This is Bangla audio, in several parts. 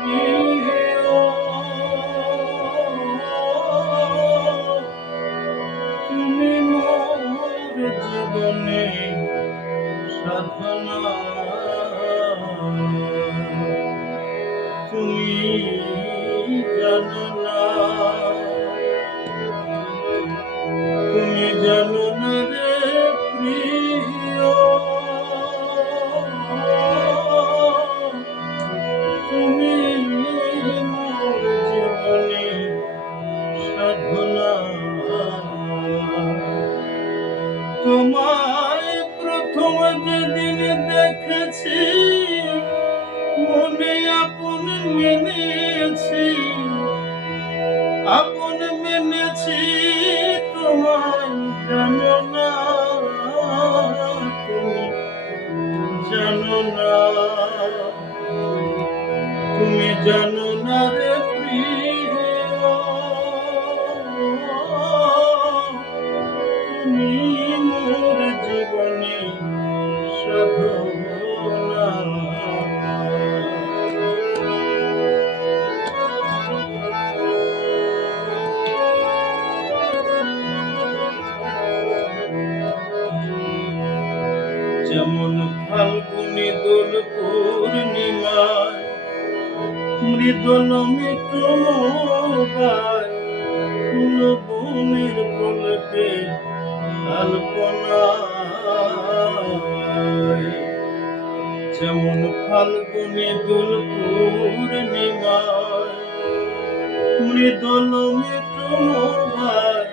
প্রিয়, তুমি মোর জীবনে সাধনা, তুমি জানো না, তুমি জানো না রে প্রিয়, তুমি মোর জীবনে সাধনা। তোমায় প্রথম যেদিন দেখেছি, মনে আপন মেনেছি, আপন মেনেছি তোমায়, জানো না, তুমি জানো না, তুমি জানো না রে প্রিয়, তুমি মোর জীবনে সাধনা। যেমন ফাল্গুনি দোল পূর্ণিমায় মৃদুল মিঠুমবায়, ফুল বনের পলকে আলপনায়। যেমন ফাল্গুনি দোল পূর্ণিমায় মৃদুল মিঠুমবায়,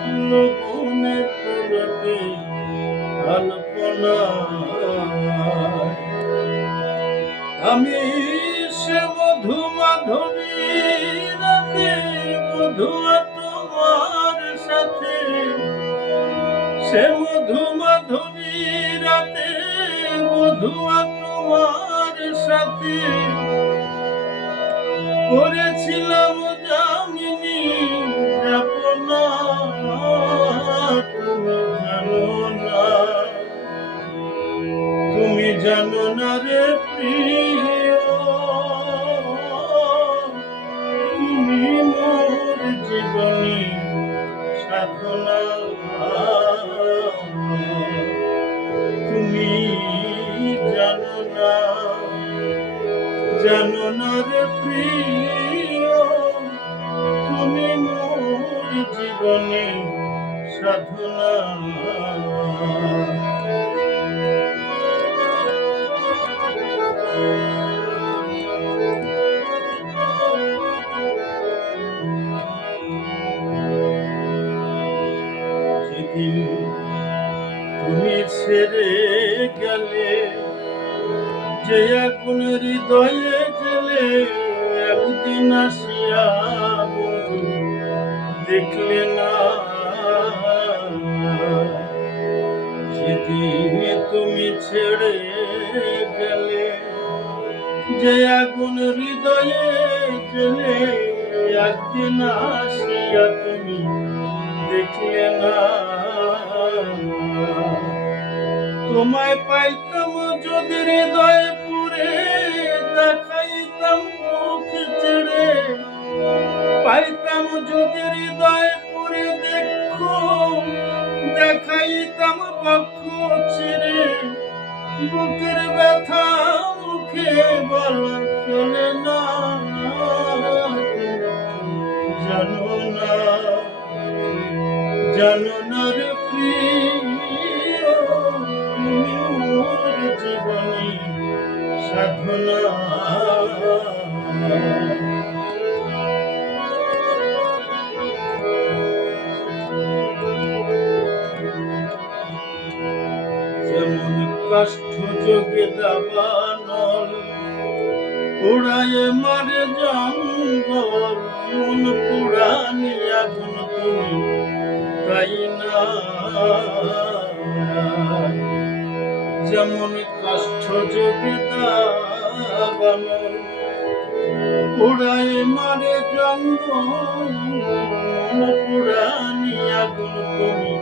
ফুল বনের পলকে আলপনায়। আমি সে মধু মাধবী রাতে, মধুয়া তোমার সাথে, সে মধু মাধবী রাতে, মধুয়া তোমার সাথে করেছিলাম যামিনী যাপনা, তুমি জানো না, তুমি জানো না রে প্রিয়, তুমি মোর জীবনে সাধনা, তুমি জানো না, জানো না রে প্রিয়, তুমি মোর জীবনে সাধনা। যেদিন তুমি ছেড়ে গেলে, যে এখন হৃদয়ে গেলে, একদিন আসিয়া বন্ধু দেখলে না, যেদিন তুমি ছেড়ে গেলে, যে আগুন হৃদয়ে জ্বলে, একদিন আসিয়া তুমি দেখলে না। তোমায় পাইতাম যদি হৃদয়ে পুরে, দেখাইতাম মুখ ছেড়ে, পাইতাম যদি হৃদয়ে পুরে দেখো, দেখাইতাম বক্ষ ছেড়ে, বুকের ব্যথা মুখে বলা চলে না, জানো না, জানো না রে প্রিয়, তুমি মোর জীবনে সাধনা। যেমন কাষ্ঠ যোগে দাবানল, পোড়ায় মারে জঙ্গল, মন পোড়ানি আগুন তুমি তাই না। যেমন কাষ্ঠ যোগে দাবানল, পোড়ায় মারে জঙ্গল, মন পোড়ানি আগুন তুমি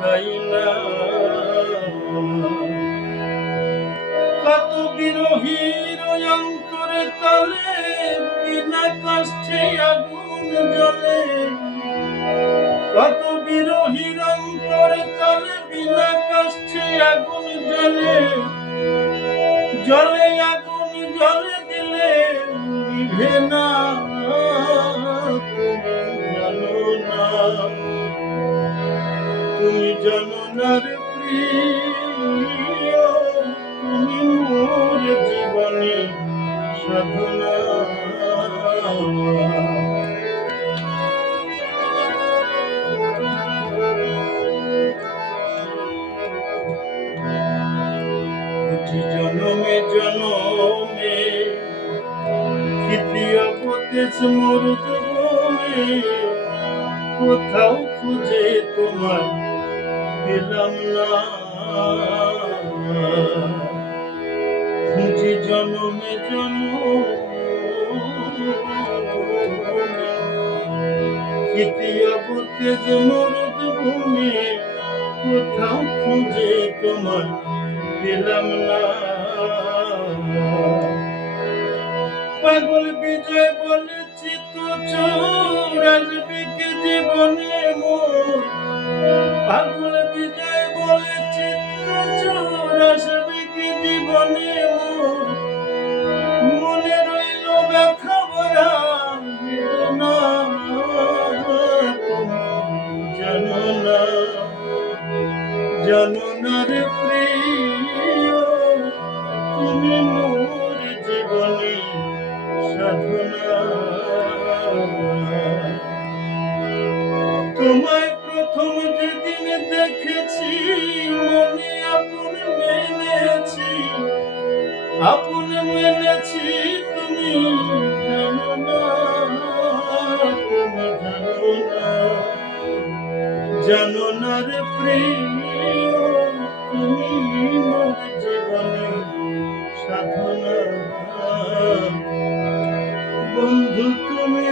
তাই না। কত বিরহীর অন্তরে তলে বিনা কষ্টে আগুন জ্বলে, কত বিরোহীর অন্তরে তলে বিনা কষ্টে আগুন জ্বলে, জলে আগুন জলে দিলে নিভে না, তুমি জানো না রে প্রিয়, তুমি মোর জীবনে সাধনা। জনমে জনমে ক্ষিতি অবদেশ মরুদ ভূমে, কোথাও খুঁজে তোমার পেলাম না, খুঁজি জনমে জনমে ক্ষিতি অবদেশ মরুদ ভূমে, কোথাও খুঁজে তোমার পেলাম না। পাগল বিজয় বলেছি তো চোর আসবে কে জীবনে মোর, পাগল বিজয় বলেছি তো চোর আসবে কে জীবনে মোর, মনে রইল ব্যথা ভরা বেদনা, জানো না, জানো না রে প্রিয়, তুমি মোর জীবনে সাধনা। তোমায় প্রথম যেদিন দেখেছি মনে আপন মেনেছি, আপন মেনেছি, তুমি জানো না, তুমি জানো না, জানো না রে প্রিয়, তুমি মোর জীবনে সাধনা। বন্ধু তুমি